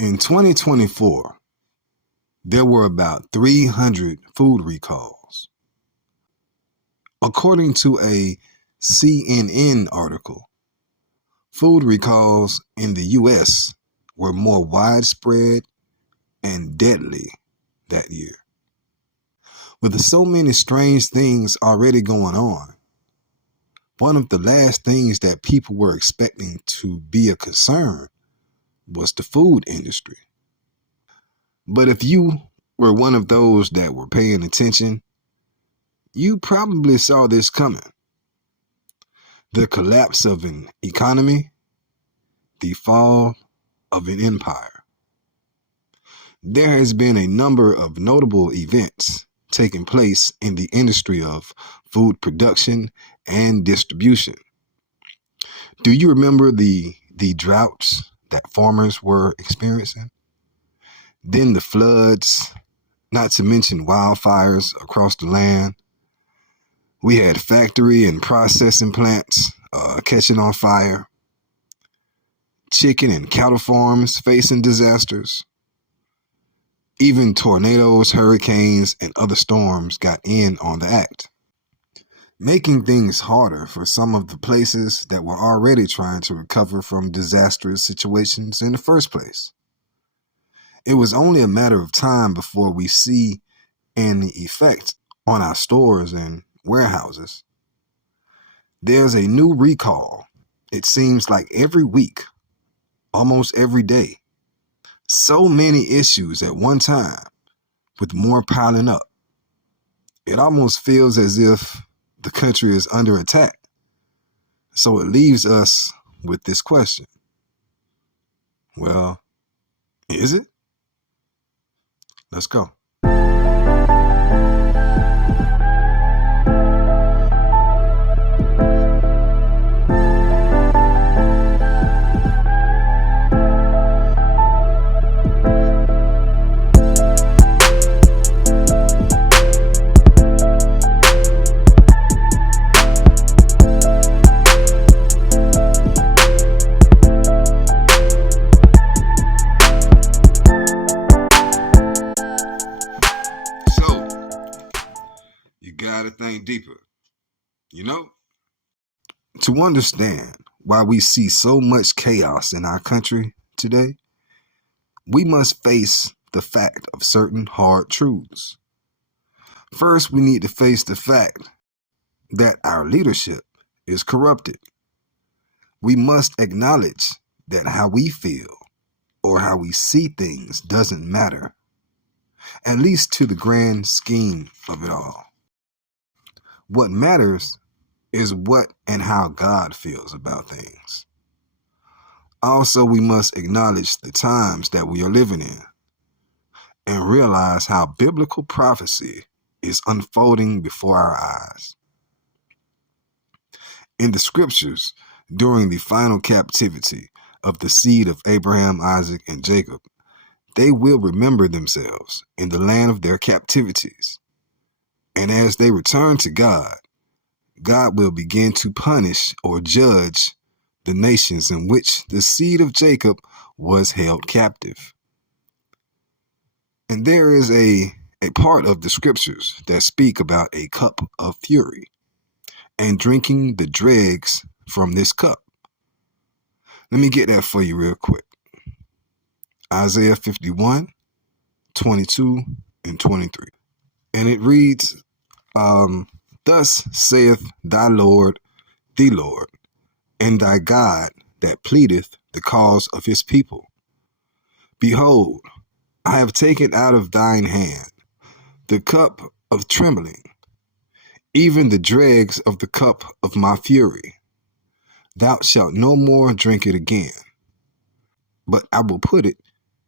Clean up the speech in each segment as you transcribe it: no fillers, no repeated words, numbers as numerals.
In 2024, there were about 300 food recalls. According to a CNN article, food recalls in the U.S. were more widespread and deadly that year. With so many strange things already going on, one of the last things that people were expecting to be a concern was the food industry. But if you were one of those that were paying attention, you probably saw this coming. The collapse of an economy, the fall of an empire. There has been a number of notable events taking place in the industry of food production and distribution. Do you remember the droughts that farmers were experiencing? Then the floods, not to mention wildfires across the land. We had factory and processing plants catching on fire. Chicken and cattle farms facing disasters. Even tornadoes, hurricanes, and other storms got in on the act, making things harder for some of the places that were already trying to recover from disastrous situations in the first place. It was only a matter of time before we see an effect on our stores and warehouses. There's a new recall. It seems like every week, almost every day. So many issues at one time, with more piling up. It almost feels as if the country is under attack. So it leaves us with this question. Well, is it? Let's go. Gotta think deeper, to understand why we see so much chaos in our country today. We must face the fact of certain hard truths. First, we need to face the fact that our leadership is corrupted. We must acknowledge that how we feel or how we see things doesn't matter, at least to the grand scheme of it all. What matters is what and how God feels about things. Also, we must acknowledge the times that we are living in and realize how biblical prophecy is unfolding before our eyes. In the scriptures, during the final captivity of the seed of Abraham, Isaac, and Jacob, they will remember themselves in the land of their captivities. And as they return to God, God will begin to punish or judge the nations in which the seed of Jacob was held captive. And there is a part of the scriptures that speak about a cup of fury and drinking the dregs from this cup. Let me get that for you real quick. Isaiah 51, 22, and 23. And it reads, Thus saith thy Lord, the Lord, and thy God that pleadeth the cause of his people. Behold, I have taken out of thine hand the cup of trembling, even the dregs of the cup of my fury. Thou shalt no more drink it again, but I will put it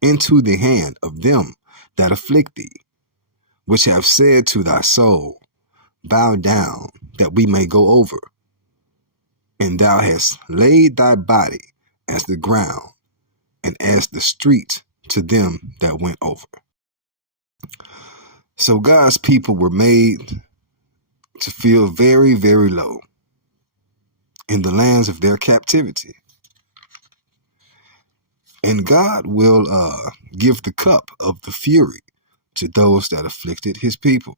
into the hand of them that afflict thee, which have said to thy soul, Bow down, that we may go over. And thou hast laid thy body as the ground, and as the street to them that went over. So God's people were made to feel very, very low in the lands of their captivity. And God will give the cup of the fury to those that afflicted his people.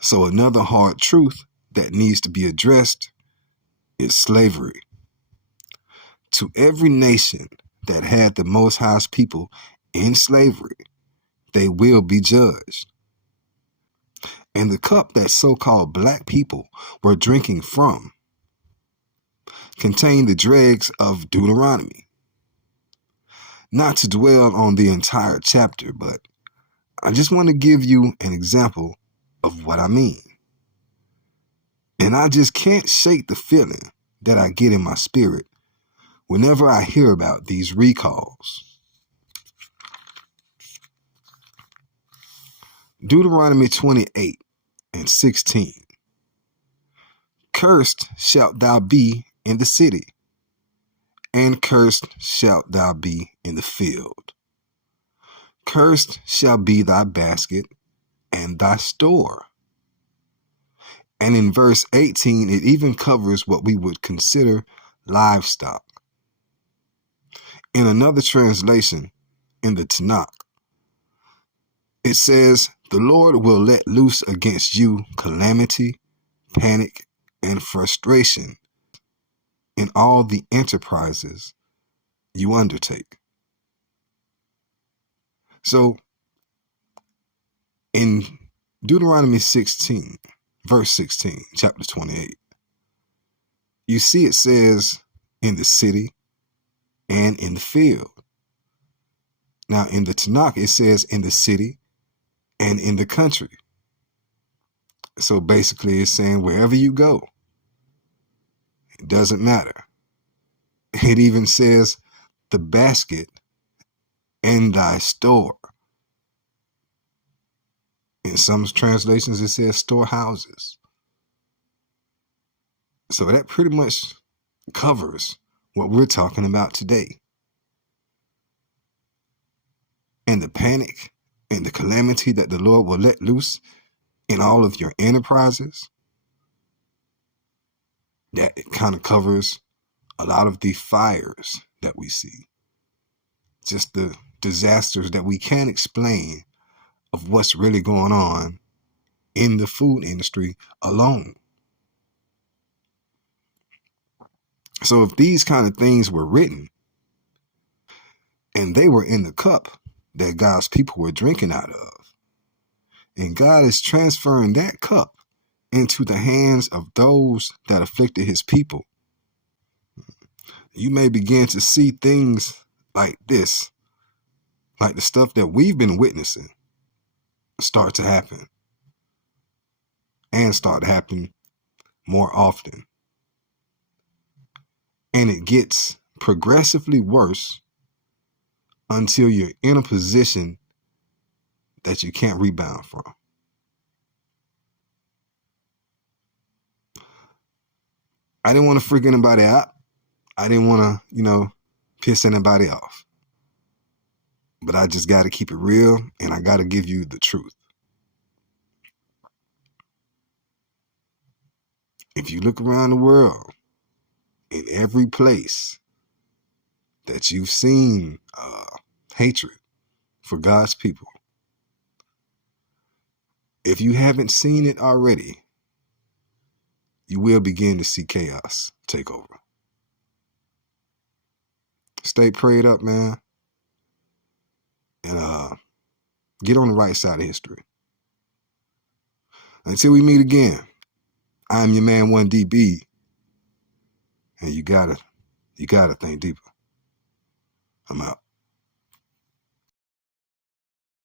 So another hard truth that needs to be addressed is slavery. To every nation that had the Most High's people in slavery, they will be judged. And the cup that so-called black people were drinking from contained the dregs of Deuteronomy. Not to dwell on the entire chapter, but I just want to give you an example of what I mean. And I just can't shake the feeling that I get in my spirit whenever I hear about these recalls. Deuteronomy 28:16. Cursed shalt thou be in the city, and cursed shalt thou be in the field. Cursed shall be thy basket and thy store. And in verse 18, it even covers what we would consider livestock. In another translation, in the Tanakh, it says, the Lord will let loose against you calamity, panic, and frustration in all the enterprises you undertake. So, in Deuteronomy 16, verse 16, chapter 28, you see it says in the city and in the field. Now, in the Tanakh, it says in the city and in the country. So basically, it's saying wherever you go, it doesn't matter. It even says the basket and thy store. In some translations, it says storehouses. So that pretty much covers what we're talking about today. And the panic and the calamity that the Lord will let loose in all of your enterprises, that it kind of covers a lot of the fires that we see. Just the disasters that we can't explain of what's really going on in the food industry alone. So if these kind of things were written and they were in the cup that God's people were drinking out of, and God is transferring that cup into the hands of those that afflicted his people, you may begin to see things like this, like the stuff that we've been witnessing, start to happen, and start to happen more often. And it gets progressively worse until you're in a position that you can't rebound from. I didn't want to freak anybody out. I didn't want to, piss anybody off. But I just got to keep it real, and I got to give you the truth. If you look around the world, in every place that you've seen hatred for God's people, if you haven't seen it already, you will begin to see chaos take over. Stay prayed up, man, and get on the right side of history. Until we meet again, I'm your man 1DB, and you gotta think deeper. I'm out.